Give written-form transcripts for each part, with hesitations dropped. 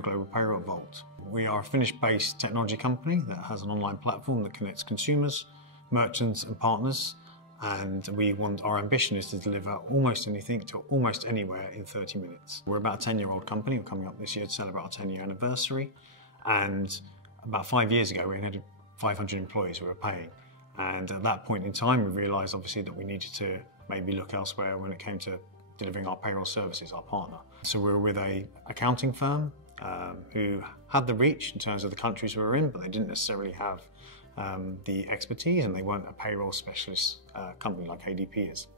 of global payroll at Wolt. We are a Finnish-based technology company that has an online platform that connects consumers, merchants and partners, and our ambition is to deliver almost anything to almost anywhere in 30 minutes. We're about a 10-year-old company. We're coming up this year to celebrate our 10-year anniversary, and about 5 years ago we had 500 employees who were paying, and at that point in time we realised obviously that we needed to maybe look elsewhere when it came to delivering our payroll services, our partner. So we were with an accounting firm who had the reach in terms of the countries we were in, but they didn't necessarily have the expertise, and they weren't a payroll specialist company like ADP is.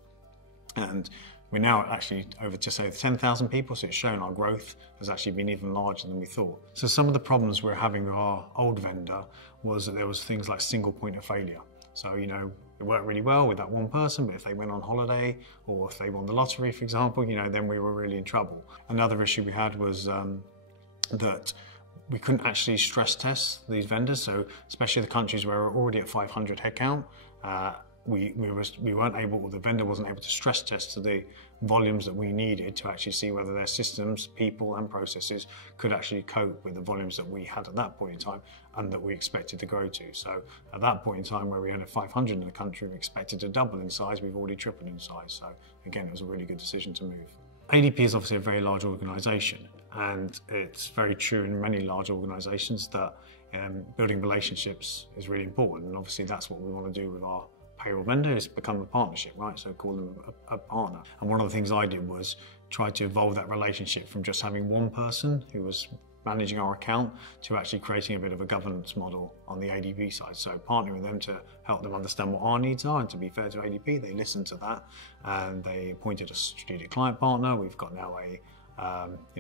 And we're now actually over just over 10,000 people, so it's shown our growth has actually been even larger than we thought. So some of the problems we're having with our old vendor was that there was things like single point of failure. So, it worked really well with that one person, but if they went on holiday or if they won the lottery, for example, then we were really in trouble. Another issue we had was that we couldn't actually stress test these vendors. So especially the countries where we're already at 500 headcount, we weren't able, or the vendor wasn't able to stress test to the volumes that we needed to actually see whether their systems, people and processes could actually cope with the volumes that we had at that point in time and that we expected to grow to. So at that point in time where we had 500 in the country, we expected to double in size, we've already tripled in size. So again, it was a really good decision to move. ADP is obviously a very large organisation, and it's very true in many large organisations that building relationships is really important, and obviously that's what we want to do with our payroll vendor, is become a partnership, right? So call them a partner. And one of the things I did was try to evolve that relationship from just having one person who was managing our account to actually creating a bit of a governance model on the ADP side. So partnering with them to help them understand what our needs are, and to be fair to ADP, they listened to that and they appointed a strategic client partner. We've got now a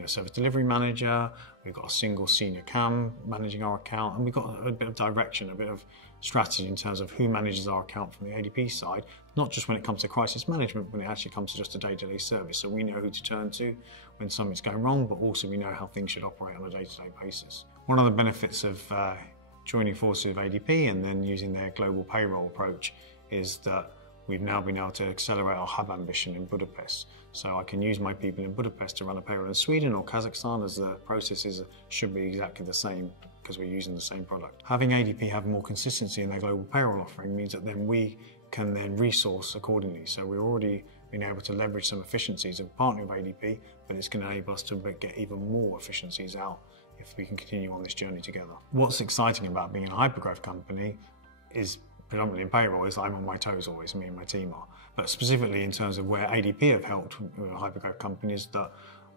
service delivery manager, we've got a single senior CAM managing our account, and we've got a bit of direction, a bit of strategy in terms of who manages our account from the ADP side, not just when it comes to crisis management, when it actually comes to just a day-to-day service. So we know who to turn to when something's going wrong, but also we know how things should operate on a day-to-day basis. One of the benefits of joining forces with ADP and then using their global payroll approach is that we've now been able to accelerate our hub ambition in Budapest. So I can use my people in Budapest to run a payroll in Sweden or Kazakhstan, as the processes should be exactly the same because we're using the same product. Having ADP have more consistency in their global payroll offering means that then we can then resource accordingly. So we're already been able to leverage some efficiencies of partnering with ADP, but it's going to enable us to get even more efficiencies out if we can continue on this journey together. What's exciting about being a hypergrowth company is predominantly in payroll is I'm on my toes always, me and my team are. But specifically in terms of where ADP have helped with hypergrowth companies, that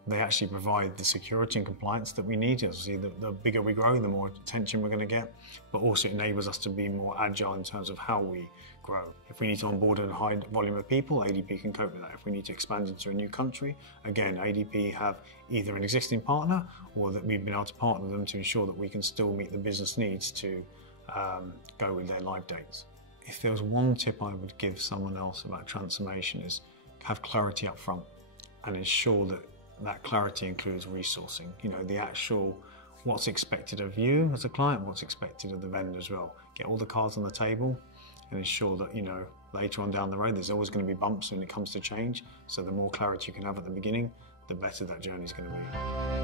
they actually provide the security and compliance that we need. Obviously, the bigger we grow, the more attention we're going to get, but also enables us to be more agile in terms of how we grow. If we need to onboard a high volume of people, ADP can cope with that. If we need to expand into a new country, again, ADP have either an existing partner or that we've been able to partner them to ensure that we can still meet the business needs to go with their live dates. If there was one tip I would give someone else about transformation, is have clarity up front and ensure that that clarity includes resourcing. The actual what's expected of you as a client, what's expected of the vendor as well. Get all the cards on the table and ensure that later on down the road there's always going to be bumps when it comes to change. So the more clarity you can have at the beginning, the better that journey is going to be.